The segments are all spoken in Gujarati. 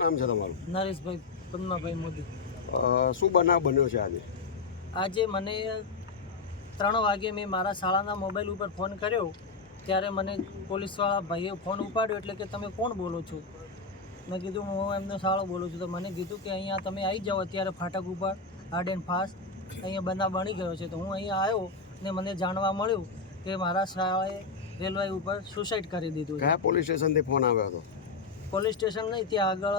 નામ છે તમારું? નરેશભાઈ પદ્માભાઈ મોદી. શું બનાવ બન્યો છે આજે? આજે મને 3 વાગે મેં મારા શાળાના મોબાઈલ ઉપર ફોન કર્યો, ત્યારે મને પોલીસવાળા ભાઈએ ફોન ઉપાડ્યો. એટલે કે તમે કોણ બોલો છો? મેં કીધું હું એમનો શાળો બોલું છું. તો મને કીધું કે અહીંયા તમે આવી જાઓ અત્યારે ફાટક ઉપર હાર્ડ એન્ડ ફાસ્ટ, અહીંયા બનાવ બની ગયો છે. તો હું અહીંયા આવ્યો ને મને જાણવા મળ્યું કે મારા શાળાએ રેલવે ઉપર સુસાઇડ કરી દીધું. કયા પોલીસ સ્ટેશનથી ફોન આવ્યો હતો? પોલીસ સ્ટેશન નહીં, ત્યાં આગળ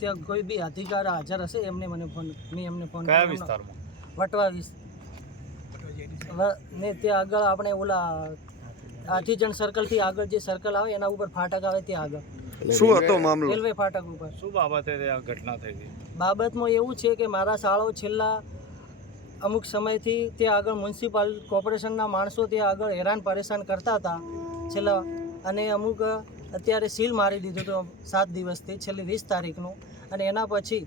ત્યાં કોઈ બી અધિકાર હાજર હશે એમને મને ફોન મેં એમને ફોન કયા વિસ્તારમાં? વટવા ને ત્યાં આગળ આપણે ઓલા આઠીજણ સર્કલથી આગળ જે સર્કલ આવે એના ઉપર ફાટક આવે ત્યાં આગળ. શું હતો મામલો? રેલવે ફાટક ઉપર. શું બાબતે આ ઘટના થઈ હતી? બાબતમાં એવું છે કે મારા શાળાઓ છેલ્લા અમુક સમયથી ત્યાં આગળ મ્યુનિસિપલ કોર્પોરેશનના માણસો ત્યાં આગળ હેરાન પરેશાન કરતા હતા છેલ્લા, અને અમુક અત્યારે સીલ મારી દીધું હતું 7 દિવસથી, છેલ્લી 20 તારીખનું. અને એના પછી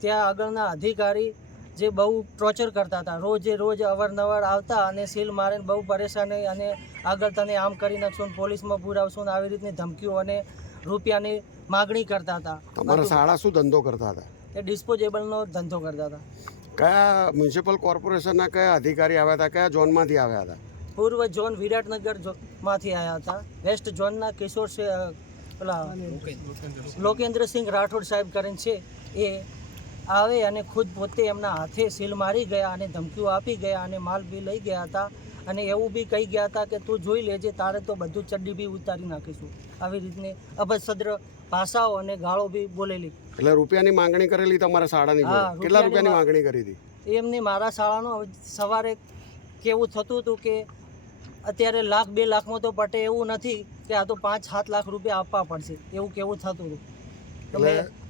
ત્યાં આગળના અધિકારી જે બહુ ટોર્ચર કરતા હતા, રોજ અવારનવાર આવતા અને સીલ મારીને બહુ પરેશાની, અને આગળ તને આમ કરી નાખશું ને પોલીસમાં પુરાવશું ને આવી રીતની ધમકીઓ અને રૂપિયાની માગણી કરતા હતા. તમારા શાળા શું ધંધો કરતા હતા? એ ડિસ્પોઝેબલનો ધંધો કરતા હતા. કયા મ્યુનિસિપલ કોર્પોરેશનના કયા અધિકારી આવ્યા હતા? કયા ઝોનમાંથી આવ્યા હતા? પૂર્વ ઝોન વિરાટનગર માંથી આવ્યા હતા. વેસ્ટ ઝોનના કિશોર લોકેન્દ્રસિંહ રાઠોડ સાહેબ કરીને છે, એ આવે અને ખુદ પોતે એમના હાથે સીલ મારી ગયા અને ધમકીઓ આપી ગયા અને માલ બી લઈ ગયા હતા. અને એવું બી કહી ગયા હતા કે તું જોઈ લેજે, તારે તો બધું ચડ્ડી બી ઉતારી નાખીશું. આવી રીતની અભદ્ર ભાષાઓ અને ગાળો બી બોલેલી. એટલે રૂપિયાની માંગણી કરેલી તમારા શાળાની? કેટલા રૂપિયાની માંગણી કરી હતી એમની? મારા શાળાનું સવારે કેવું થતું હતું કે અત્યારે 1 લાખ 2 લાખમાં તો પટે એવું નથી, કે આ તો 5-7 લાખ રૂપિયા આપવા પડશે, એવું કેવું થતું હતું. તો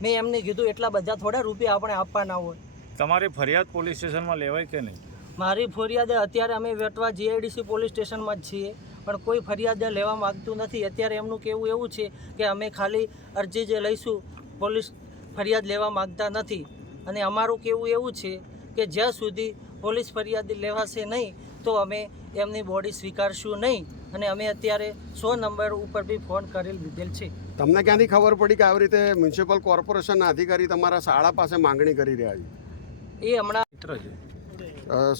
મેં એમને કીધું એટલા બધા થોડા રૂપિયા આપણે આપવાના હોય. તમારી ફરિયાદ પોલીસ સ્ટેશનમાં લેવાય કે નહીં? મારી ફરિયાદ અત્યારે અમે વટવા જીઆઈડીસી પોલીસ સ્ટેશનમાં જ છીએ, પણ કોઈ ફરિયાદ લેવા માગતું નથી. અત્યારે એમનું કહેવું એવું છે કે અમે ખાલી અરજી જે લઈશું, પોલીસ ફરિયાદ લેવા માગતા નથી. અને અમારું કહેવું એવું છે કે જ્યાં સુધી પોલીસ ફરિયાદ લેવાશે નહીં તો અમે એમની બોડી સ્વીકારશું નહીં. અને અમે અત્યારે 100 નંબર ઉપર બી ફોન કરી દીધેલ છે. તમને ક્યાંથી ખબર પડી કે આવી રીતે મ્યુનિસિપલ કોર્પોરેશનના અધિકારી તમારા શાળા પાસે માંગણી કરી રહ્યા છે? એ હમણાં મિત્ર છે.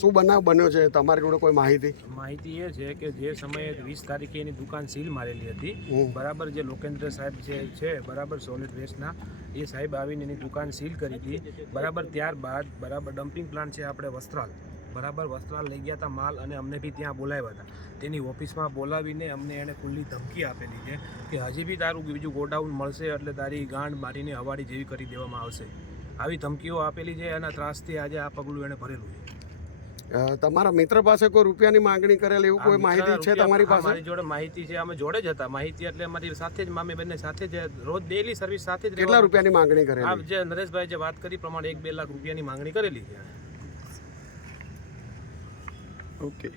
શું બનાવ બન્યો છે? તમારી જોડે કોઈ માહિતી એ છે કે જે સમયે 20 તારીખે એની દુકાન સીલ મારેલી હતી, બરાબર, જે લોકેન્દ્ર સાહેબ છે બરાબર, સોલિડ વેસ્ટના, એ સાહેબ આવીને એની દુકાન સીલ કરી હતી, બરાબર. ત્યારબાદ બરાબર ડમ્પિંગ પ્લાન્ટ છે આપણે વસ્ત્રાલ, બરાબર, વસ્ત્રાલ લઈ ગયા હતા માલ, અને અમને બી ત્યાં બોલાવ્યા હતા. તેની ઓફિસમાં બોલાવીને અમને એણે ખુલ્લી ધમકી આપેલી છે કે હજી બી તારું બીજું ગોડાઉન મળશે એટલે તારી ગાંડ મારીને હવાડી જેવી કરી દેવામાં આવશે. આવી ધમકીઓ આપેલી છે, અને ત્રાસથી આજે આ પગલું એણે ભરેલું છે. તમારા મિત્ર પાસે કોઈ રૂપિયાની માંગણી કરેલ એવું કોઈ માહિતી છે તમારી પાસે? મારી જોડે માહિતી છે, અમે જોડે જ હતા. માહિતી એટલે અમારી સાથે જ, મામી બંને સાથે જ, રોજ ડેલી સર્વિસ સાથે જ. કેટલા રૂપિયાની માંગણી કરેલી? આ જે નરેશભાઈ જે વાત કરી પ્રમાણે 1-2 લાખ રૂપિયાની માંગણી કરેલી છે. ઓકે.